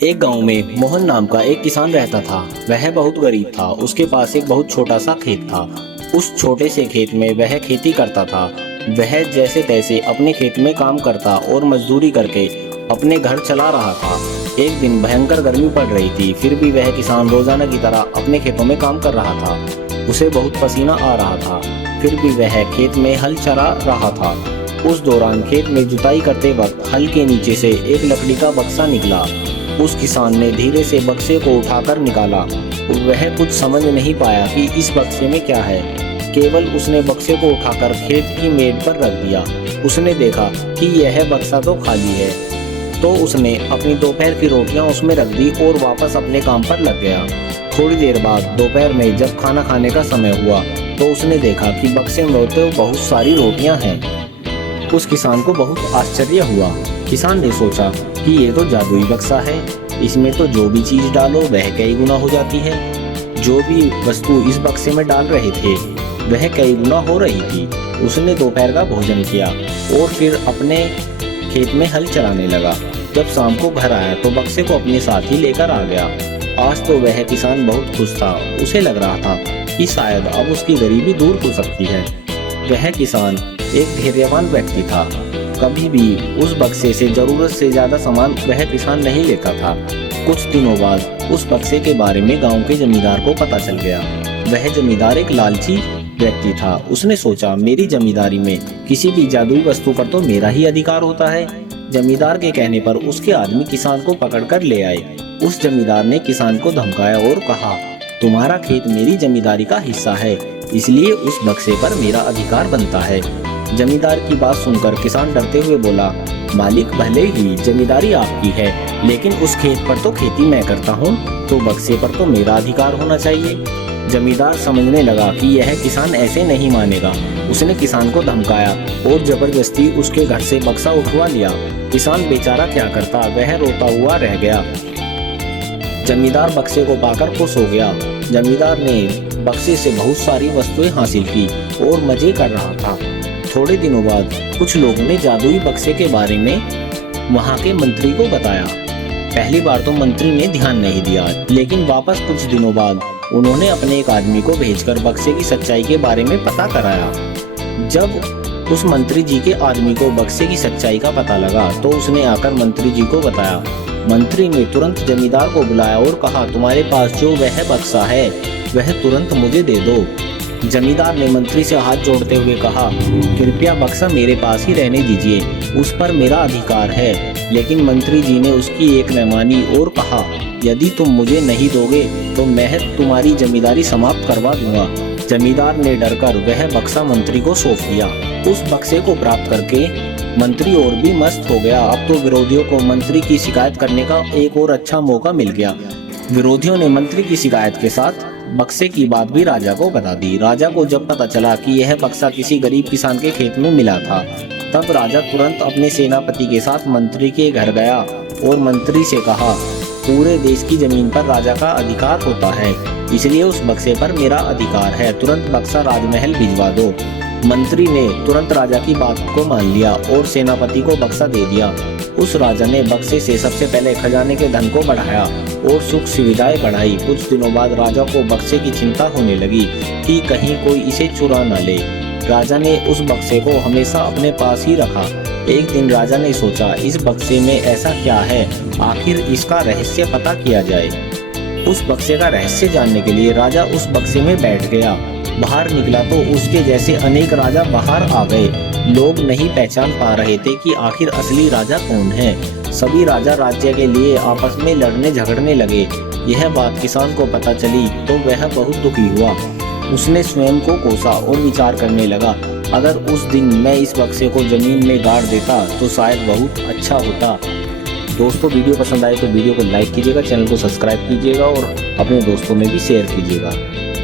एक गांव में मोहन नाम का एक किसान रहता था। वह बहुत गरीब था। उसके पास एक बहुत छोटा सा खेत था। उस छोटे से खेत में वह खेती करता था। वह जैसे तैसे अपने खेत में काम करता और मजदूरी करके अपने घर चला रहा था। एक दिन भयंकर गर्मी पड़ रही थी, फिर भी वह किसान रोजाना की तरह अपने खेतों में काम कर रहा था। उसे बहुत पसीना आ रहा था, फिर भी वह खेत में हल चला रहा था। उस दौरान खेत में जुताई करते वक्त हल के नीचे से एक लकड़ी का बक्सा निकला। उस किसान ने धीरे से बक्से को उठाकर निकाला। वह कुछ समझ नहीं पाया कि इस बक्से में क्या है। केवल उसने बक्से को उठाकर खेत की मेड़ पर रख दिया। उसने देखा कि यह बक्सा तो खाली है, तो उसने अपनी दोपहर की रोटियां उसमें रख दी और वापस अपने काम पर लग गया। थोड़ी देर बाद दोपहर में जब खाना खाने का समय हुआ तो उसने देखा कि बक्से में तो बहुत सारी रोटियां हैं। उस किसान को बहुत आश्चर्य हुआ। किसान ने सोचा कि ये तो जादुई बक्सा है, इसमें तो जो भी चीज डालो वह कई गुना हो जाती है। जो भी वस्तु इस बक्से में डाल रहे थे वह कई गुना हो रही थी। उसने दोपहर का भोजन किया और फिर अपने खेत में हल चलाने लगा। जब शाम को घर आया तो बक्से को अपने साथ ही लेकर आ गया। आज तो वह किसान बहुत खुश था। उसे लग रहा था कि शायद अब उसकी गरीबी दूर हो सकती है। वह किसान एक धैर्यवान व्यक्ति था। कभी भी उस बक्से से जरूरत से ज्यादा सामान वह किसान नहीं लेता था। कुछ दिनों बाद उस बक्से के बारे में गांव के जमींदार को पता चल गया। वह जमींदार एक लालची व्यक्ति था। उसने सोचा, मेरी जमींदारी में किसी भी जादुई वस्तु पर तो मेरा ही अधिकार होता है। जमींदार के कहने पर उसके आदमी किसान को पकड़कर ले आए। उस जमींदार ने किसान को धमकाया और कहा, तुम्हारा खेत मेरी जमींदारी का हिस्सा है, इसलिए उस बक्से पर मेरा अधिकार बनता है। जमींदार की बात सुनकर किसान डरते हुए बोला, मालिक भले ही जमींदारी आपकी है, लेकिन उस खेत पर तो खेती मैं करता हूँ, तो बक्से पर तो मेरा अधिकार होना चाहिए। जमींदार समझने लगा कि यह किसान ऐसे नहीं मानेगा। उसने किसान को धमकाया और जबरदस्ती उसके घर से बक्सा उठवा लिया। किसान बेचारा क्या करता, वह रोता हुआ रह गया। जमींदार बक्से को पाकर खुश हो गया। जमींदार ने बक्से से बहुत सारी वस्तुएं हासिल की और मजे कर रहा था। थोड़े दिनों बाद कुछ लोगों ने जादुई बक्से के बारे में वहां के मंत्री को बताया। पहली बार तो मंत्री ने ध्यान नहीं दिया, लेकिन वापस कुछ दिनों बाद उन्होंने अपने एक आदमी को भेजकर बक्से की सच्चाई के बारे में पता कराया। जब उस मंत्री जी के आदमी को बक्से की सच्चाई का पता लगा तो उसने आकर मंत्री जी को बताया। मंत्री ने तुरंत जमींदार को बुलाया और कहा, तुम्हारे पास जो वह बक्सा है वह तुरंत मुझे दे दो। जमींदार ने मंत्री से हाथ जोड़ते हुए कहा, कृपया बक्सा मेरे पास ही रहने दीजिए, उस पर मेरा अधिकार है। लेकिन मंत्री जी ने उसकी एक न मानी और कहा, यदि तुम मुझे नहीं दोगे तो मैं तुम्हारी जमींदारी समाप्त करवा दूंगा। जमींदार ने डरकर वह बक्सा मंत्री को सौंप दिया। उस बक्से को प्राप्त करके मंत्री और भी मस्त हो गया। अब तो विरोधियों को मंत्री की शिकायत करने का एक और अच्छा मौका मिल गया। विरोधियों ने मंत्री की शिकायत के साथ बक्से की बात भी राजा को बता दी। राजा को जब पता चला कि यह बक्सा किसी गरीब किसान के खेत में मिला था, तब राजा तुरंत अपने सेनापति के साथ मंत्री के घर गया और मंत्री से कहा, पूरे देश की जमीन पर राजा का अधिकार होता है, इसलिए उस बक्से पर मेरा अधिकार है। तुरंत बक्सा राजमहल भिजवा दो। मंत्री ने तुरंत राजा की बात को मान लिया और सेनापति को बक्सा दे दिया। उस राजा ने बक्से से सबसे पहले खजाने के धन को बढ़ाया और सुख सुविधाएं बढ़ाई। कुछ दिनों बाद राजा को बक्से की चिंता होने लगी कि कहीं कोई इसे चुरा न ले। राजा ने उस बक्से को हमेशा अपने पास ही रखा। एक दिन राजा ने सोचा, इस बक्से में ऐसा क्या है, आखिर इसका रहस्य पता किया जाए। उस बक्से का रहस्य जानने के लिए राजा उस बक्से में बैठ गया। बाहर निकला तो उसके जैसे अनेक राजा बाहर आ गए। लोग नहीं पहचान पा रहे थे कि आखिर असली राजा कौन है। सभी राजा राज्य के लिए आपस में लड़ने झगड़ने लगे। यह बात किसान को पता चली तो वह बहुत दुखी हुआ। उसने स्वयं को कोसा और विचार करने लगा, अगर उस दिन मैं इस बक्से को जमीन में गाड़ देता तो शायद बहुत अच्छा होता। दोस्तों, वीडियो पसंद आए तो वीडियो को लाइक कीजिएगा, चैनल को सब्सक्राइब कीजिएगा और अपने दोस्तों में भी शेयर कीजिएगा।